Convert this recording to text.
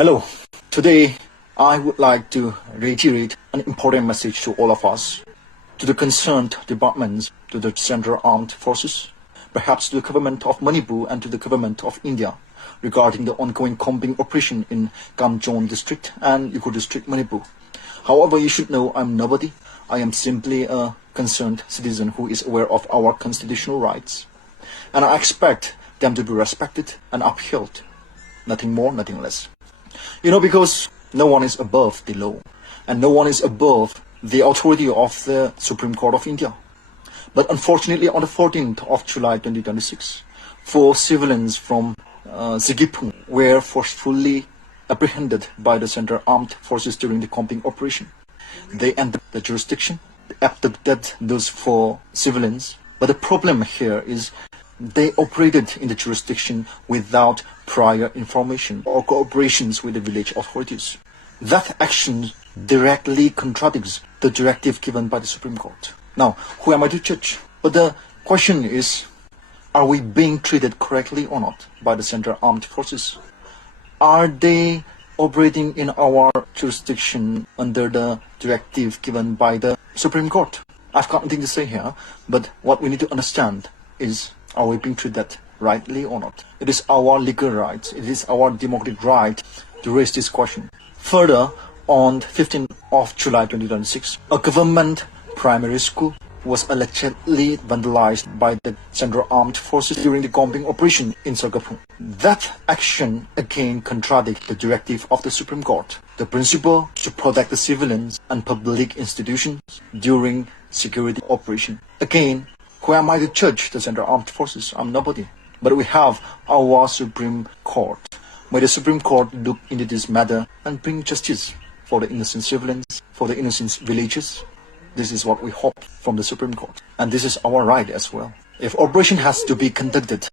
Hello. Today, I would like to reiterate an important message to all of us, to the concerned departments, to the Central Armed Forces, perhaps to the government of Manipur and to the government of India regarding the ongoing combing operation in Kamjong district and Ukhrul district, Manipur. However, you should know I'm nobody. I am simply a concerned citizen who is aware of our constitutional rights. And I expect them to be respected and upheld. Nothing more, nothing less. Because no one is above the law, and no one is above the authority of the Supreme Court of India. But unfortunately, on the 14th of July 2026, 4 civilians from Sikipung were forcefully apprehended by the Central Armed Forces during the combing operation. They entered the jurisdiction, abducted those 4 civilians. But the problem here is they operated in the jurisdiction without prior information or cooperations with the village authorities. That action directly contradicts the directive given by the Supreme Court. Now, who am I to judge? But the question is, are we being treated correctly or not by the Central Armed Forces? Are they operating in our jurisdiction under the directive given by the Supreme Court? I've got nothing to say here, but what we need to understand is, are we being treated rightly or not? It is our legal right, it is our democratic right to raise this question. Further, on 15th of July 2026, a government primary school was allegedly vandalized by the Central Armed Forces during the combing operation in Sikipung. That action again contradicts the directive of the Supreme Court, the principle to protect the civilians and public institutions during security operation. Again, who am I to judge the Central Armed Forces? I'm nobody. But we have our Supreme Court. May the Supreme Court look into this matter and bring justice for the innocent civilians, for the innocent villagers. This is what we hope from the Supreme Court. And this is our right as well. If operation has to be conducted